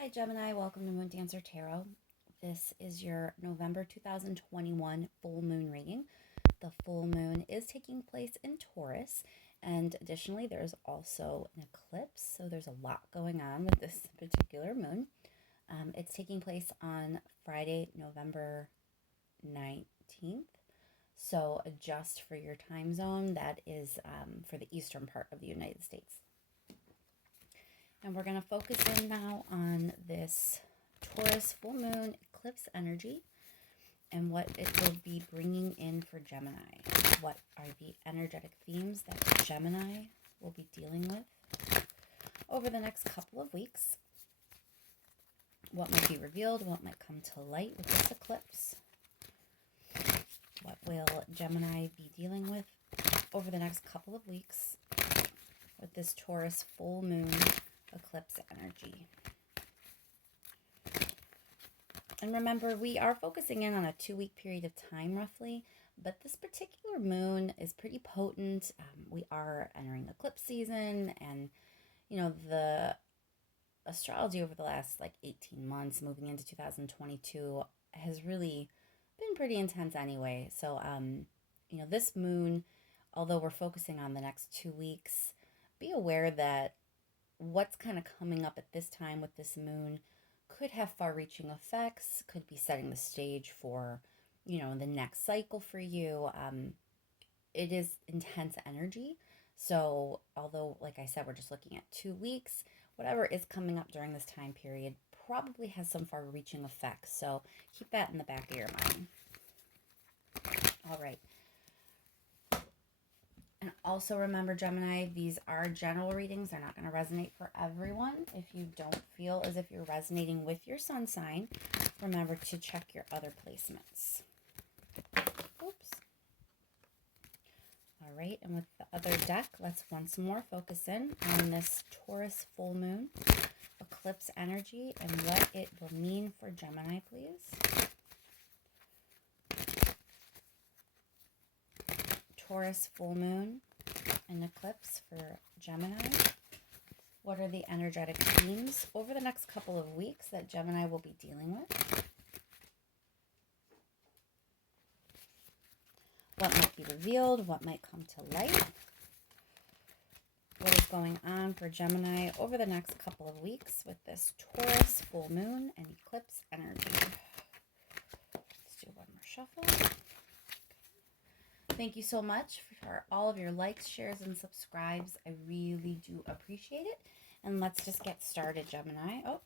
Hi Gemini, welcome to Moon Dancer Tarot. This is your November 2021 full moon reading. The full moon is taking place in Taurus, and additionally, there's also an eclipse, so there's a lot going on with this particular moon. It's taking place on Friday, November 19th. So adjust for your time zone. That is for the eastern part of the United States. And we're going to focus in now on this Taurus full moon eclipse energy and what it will be bringing in for Gemini. What are the energetic themes that Gemini will be dealing with over the next couple of weeks? What might be revealed? What might come to light with this eclipse? What will Gemini be dealing with over the next couple of weeks with this Taurus full moon eclipse energy? And remember, we are focusing in on a 2-week period of time roughly, but this particular moon is pretty potent. We are entering eclipse season, and the astrology over the last 18 months moving into 2022 has really been pretty intense anyway. So this moon, although we're focusing on the next 2 weeks, be aware that what's kind of coming up at this time with this moon could have far-reaching effects, could be setting the stage for, the next cycle for you. It is intense energy. So although, like I said, we're just looking at 2 weeks, whatever is coming up during this time period probably has some far-reaching effects. So keep that in the back of your mind. All right. And also remember, Gemini, these are general readings. They're not going to resonate for everyone. If you don't feel as if you're resonating with your sun sign, remember to check your other placements. Oops. All right, and with the other deck, let's once more focus in on this Taurus full moon eclipse energy and what it will mean for Gemini, please. Taurus full moon and eclipse for Gemini. What are the energetic themes over the next couple of weeks that Gemini will be dealing with? What might be revealed? What might come to light? What is going on for Gemini over the next couple of weeks with this Taurus full moon and eclipse energy? Let's do one more shuffle. Thank you so much for all of your likes, shares, and subscribes. I really do appreciate it. And let's just get started, Gemini. Oh,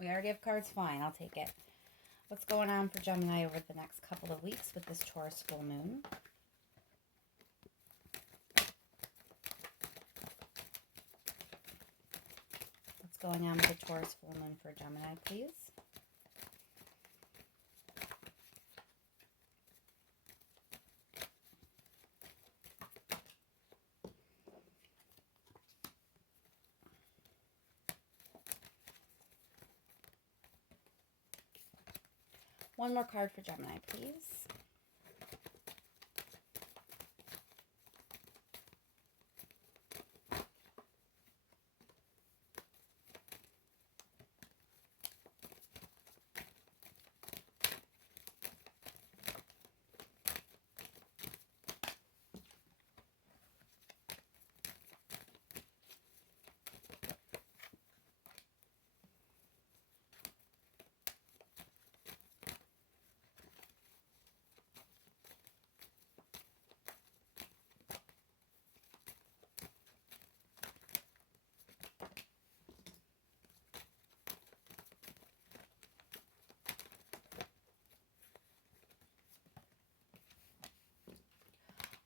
we already have cards. Fine, I'll take it. What's going on for Gemini over the next couple of weeks with this Taurus full moon? What's going on with the Taurus full moon for Gemini, please? One more card for Gemini, please.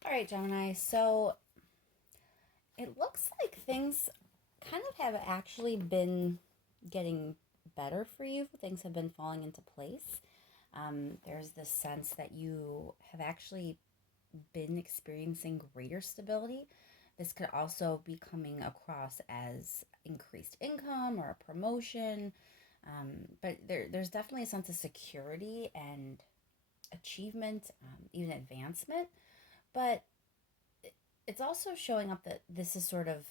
All right, Gemini, so it looks like things kind of have actually been getting better for you. Things have been falling into place. There's this sense that you have actually been experiencing greater stability. This could also be coming across as increased income or a promotion. But there's definitely a sense of security and achievement, even advancement. But it's also showing up that this is sort of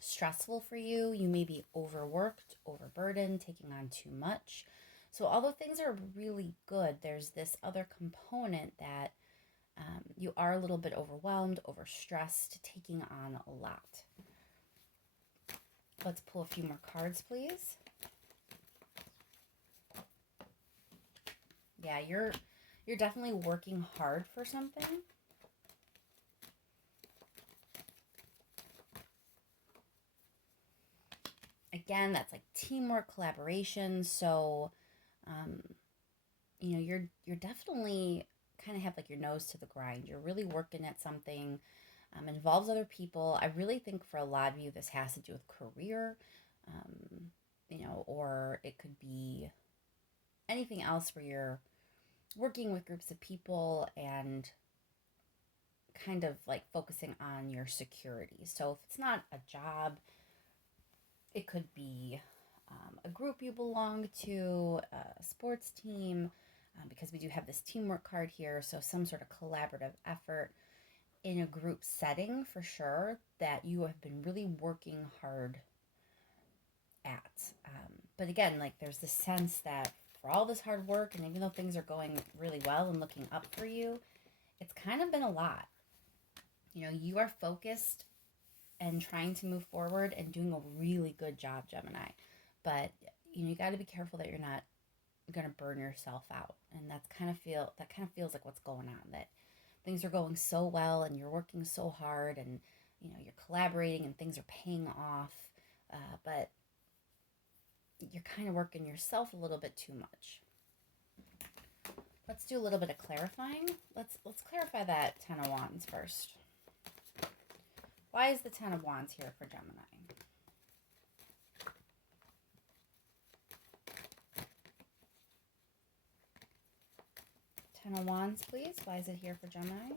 stressful for you. You may be overworked, overburdened, taking on too much. So, although things are really good, there's this other component that you are a little bit overwhelmed, overstressed, taking on a lot. Let's pull a few more cards, please. Yeah, you're definitely working hard for something. Again, that's like teamwork, collaboration. So, you're definitely kind of have like your nose to the grind. You're really working at something. Involves other people. I really think for a lot of you, this has to do with career, or it could be anything else where you're working with groups of people and kind of like focusing on your security. So if it's not a job, it could be a group you belong to, a sports team, because we do have this teamwork card here. So some sort of collaborative effort in a group setting for sure that you have been really working hard at. But again, like there's this sense that for all this hard work, and even though things are going really well and looking up for you, it's kind of been a lot. You are focused and trying to move forward and doing a really good job, Gemini. But you got to be careful that you're not going to burn yourself out. And that kind of feels like what's going on, that things are going so well and you're working so hard and you're collaborating and things are paying off, but you're kind of working yourself a little bit too much. Let's do a little bit of clarifying. Let's clarify that 10 of Wands first. Why is the 10 of Wands here for Gemini? Ten of Wands, please. Why is it here for Gemini?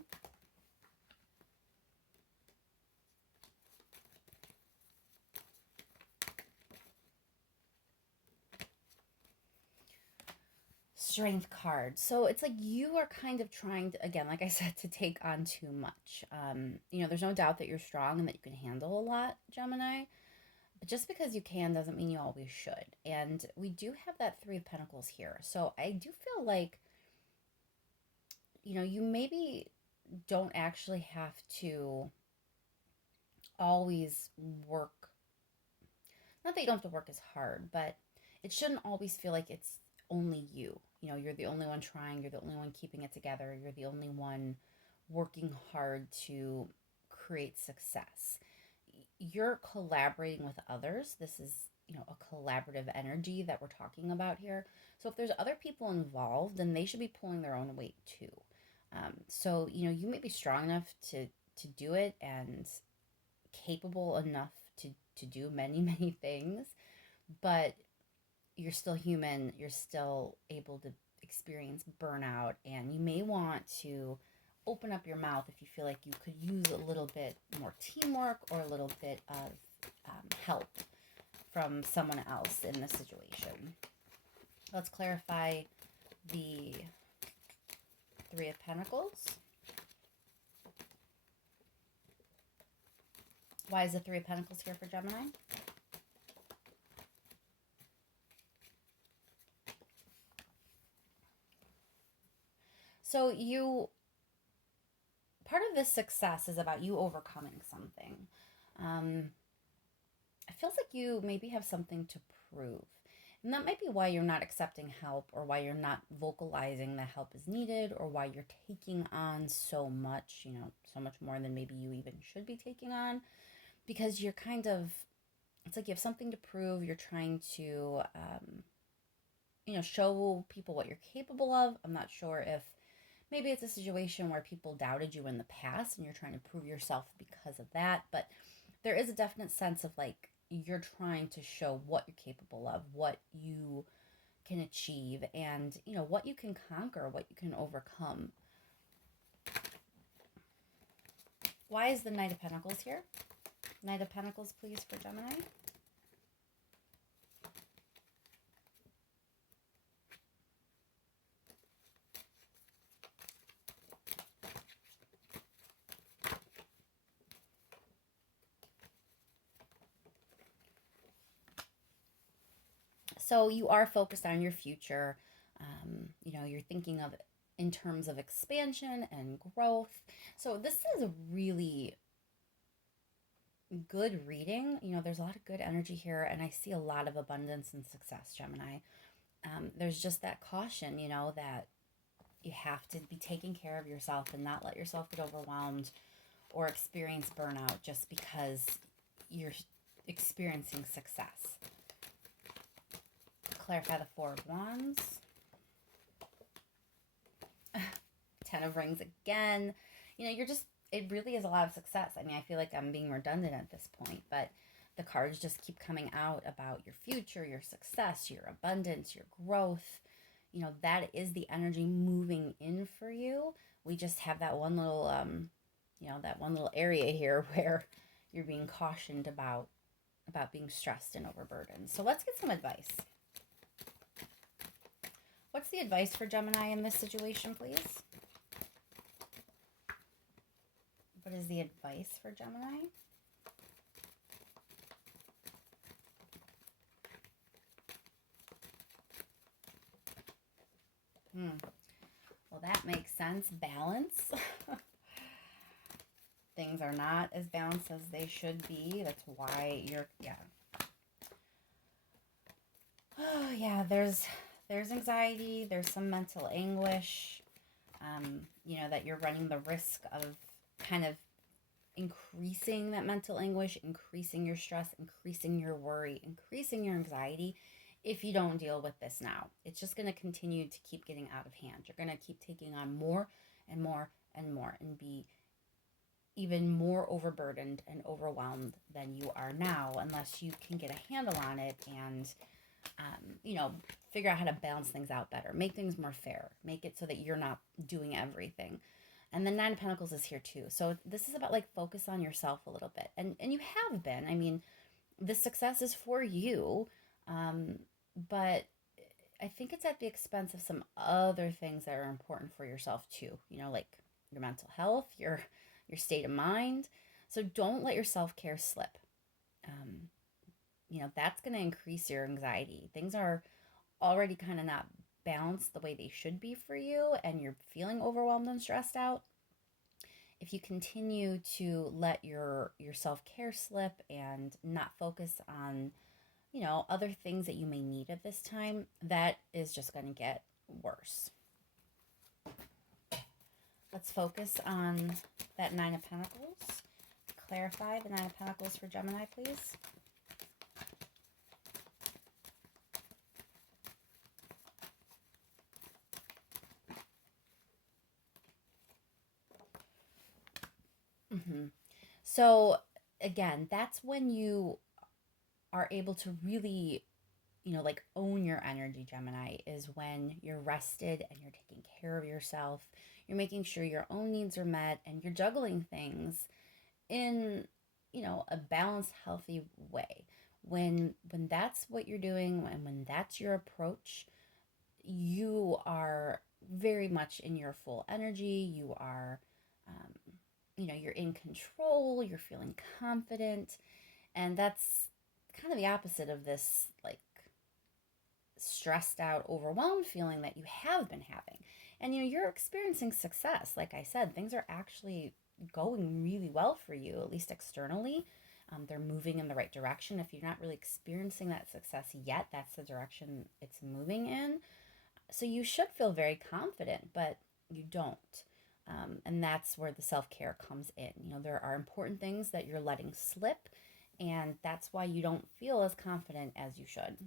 Strength card. So it's like you are kind of trying to, again, like I said, to take on too much. There's no doubt that you're strong and that you can handle a lot, Gemini. But just because you can doesn't mean you always should. And we do have that Three of Pentacles here. So I do feel like, you maybe don't actually have to always work. Not that you don't have to work as hard, but it shouldn't always feel like it's only you. You're the only one trying, you're the only one keeping it together, you're the only one working hard to create success. You're collaborating with others. This is, a collaborative energy that we're talking about here. So if there's other people involved, then they should be pulling their own weight too. So, you may be strong enough to do it and capable enough to do many, many things, but you're still human, you're still able to experience burnout, and you may want to open up your mouth if you feel like you could use a little bit more teamwork or a little bit of help from someone else in this situation. Let's clarify the Three of Pentacles. Why is the Three of Pentacles here for Gemini? So part of this success is about you overcoming something. It feels like you maybe have something to prove. And that might be why you're not accepting help, or why you're not vocalizing that help is needed, or why you're taking on so much, so much more than maybe you even should be taking on. Because you're kind of, it's like you have something to prove. You're trying to, show people what you're capable of. I'm not sure if maybe it's a situation where people doubted you in the past and you're trying to prove yourself because of that. But there is a definite sense of like, you're trying to show what you're capable of, what you can achieve, and, what you can conquer, what you can overcome. Why is the Knight of Pentacles here? Knight of Pentacles, please, for Gemini. So you are focused on your future. You're thinking of it in terms of expansion and growth. So this is a really good reading. There's a lot of good energy here, and I see a lot of abundance and success, Gemini. There's just that caution, that you have to be taking care of yourself and not let yourself get overwhelmed or experience burnout just because you're experiencing success. Clarify the Four of Wands. Ten of Rings again. It really is a lot of success. I mean, I feel like I'm being redundant at this point, but the cards just keep coming out about your future, your success, your abundance, your growth. That is the energy moving in for you. We just have that one little, that one little area here where you're being cautioned about being stressed and overburdened. So let's get some advice. What's the advice for Gemini in this situation, please? What is the advice for Gemini? Well, that makes sense. Balance. Things are not as balanced as they should be. That's why Oh, yeah, there's anxiety, there's some mental anguish, that you're running the risk of kind of increasing that mental anguish, increasing your stress, increasing your worry, increasing your anxiety if you don't deal with this now. It's just going to continue to keep getting out of hand. You're going to keep taking on more and more and more and be even more overburdened and overwhelmed than you are now unless you can get a handle on it and figure out how to balance things out better, make things more fair, make it so that you're not doing everything. And the Nine of Pentacles is here too. So this is about focus on yourself a little bit. And you have been. I mean, the success is for you. But I think it's at the expense of some other things that are important for yourself too. Like your mental health, your state of mind. So don't let your self-care slip. That's going to increase your anxiety. Things are already kind of not balanced the way they should be for you, and you're feeling overwhelmed and stressed out. If you continue to let your self-care slip and not focus on, other things that you may need at this time, that is just going to get worse. Let's focus on that Nine of Pentacles. Clarify the Nine of Pentacles for Gemini, please. So again, that's when you are able to really, own your energy, Gemini, is when you're rested and you're taking care of yourself. You're making sure your own needs are met and you're juggling things in, a balanced, healthy way. When that's what you're doing and when that's your approach, you are very much in your full energy. You are, you're in control, you're feeling confident. And that's kind of the opposite of this, stressed out, overwhelmed feeling that you have been having. And, you're experiencing success. Like I said, things are actually going really well for you, at least externally. They're moving in the right direction. If you're not really experiencing that success yet, that's the direction it's moving in. So you should feel very confident, but you don't. And that's where the self-care comes in. There are important things that you're letting slip, and that's why you don't feel as confident as you should.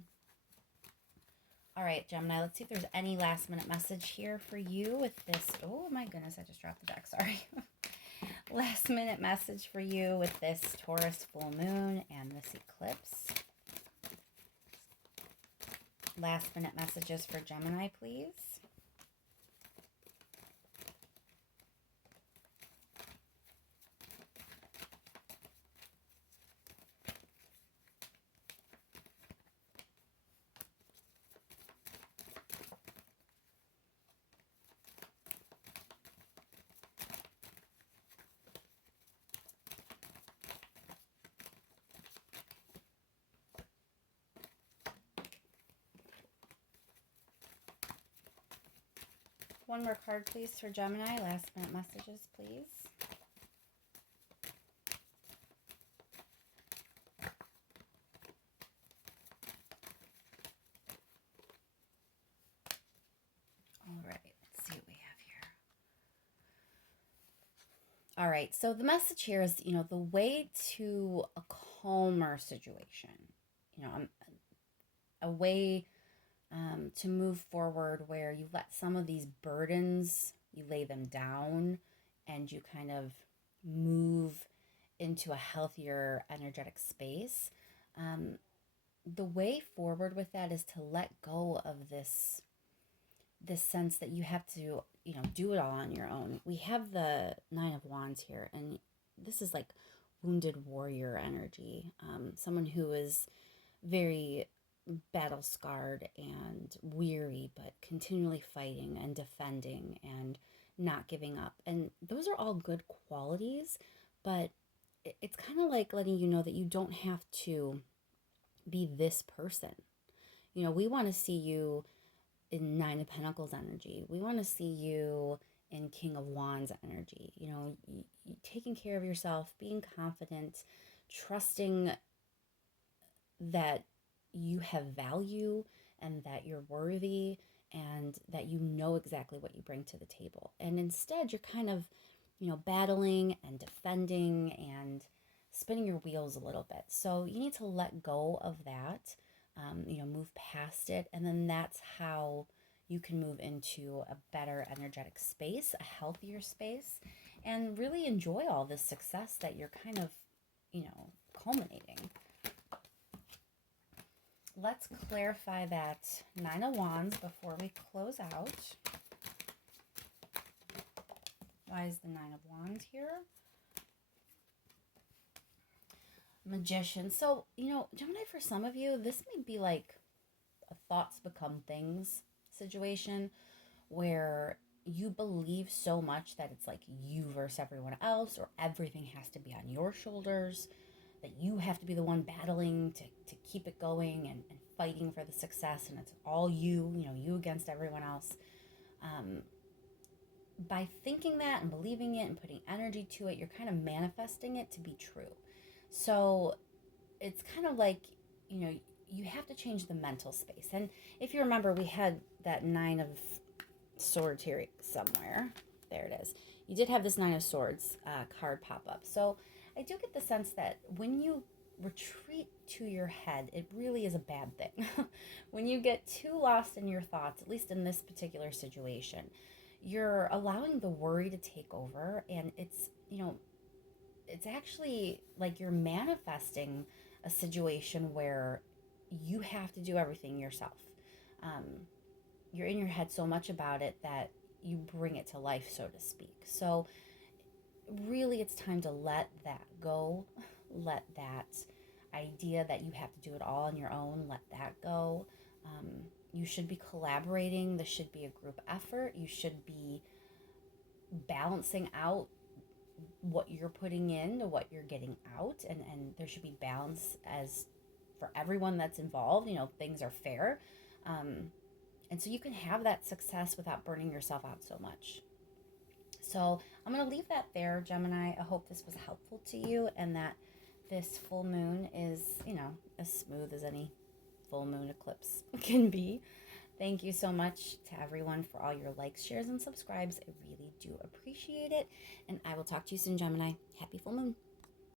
All right, Gemini, let's see if there's any last minute message here for you with this. Oh my goodness, I just dropped the deck, sorry. Last minute message for you with this Taurus full moon and this eclipse. Last minute messages for Gemini, please. One more card, please, for Gemini. Last minute messages, please. All right, let's see what we have here. All right, so the message here is, the way to a calmer situation, a way to move forward where you let some of these burdens, you lay them down, and you kind of move into a healthier energetic space. The way forward with that is to let go of this sense that you have to, do it all on your own. We have the Nine of Wands here, and this is like wounded warrior energy. Someone who is very battle scarred and weary, but continually fighting and defending and not giving up. And those are all good qualities, but it's kind of like letting you know that you don't have to be this person. We want to see you in Nine of Pentacles energy. We want to see you in King of Wands energy. Taking care of yourself, being confident, trusting that you have value and that you're worthy and that you know exactly what you bring to the table. And instead, you're kind of, battling and defending and spinning your wheels a little bit. So you need to let go of that, move past it. And then that's how you can move into a better energetic space, a healthier space, and really enjoy all this success that you're kind of, culminating. Let's clarify that Nine of Wands before we close out. Why is the Nine of Wands here? Magician. So, Gemini, for some of you, this may be like a thoughts become things situation where you believe so much that it's like you versus everyone else, or everything has to be on your shoulders, that you have to be the one battling to keep it going and fighting for the success, and it's all you against everyone else. By thinking that and believing it and putting energy to it, you're kind of manifesting it to be true. So it's kind of like, you have to change the mental space. And if you remember, we had that Nine of Swords here somewhere. There it is. You did have this Nine of Swords card pop up. So I do get the sense that when you retreat to your head, it really is a bad thing. When you get too lost in your thoughts, at least in this particular situation, you're allowing the worry to take over, and it's actually like you're manifesting a situation where you have to do everything yourself. You're in your head so much about it that you bring it to life, so to speak. So really, it's time to let that go. Let that idea that you have to do it all on your own, let that go. You should be collaborating. This should be a group effort. You should be balancing out what you're putting in to what you're getting out, and there should be balance as for everyone that's involved. Things are fair, and so you can have that success without burning yourself out so much. So I'm going to leave that there, Gemini. I hope this was helpful to you, and that this full moon is, as smooth as any full moon eclipse can be. Thank you so much to everyone for all your likes, shares, and subscribes. I really do appreciate it. And I will talk to you soon, Gemini. Happy full moon.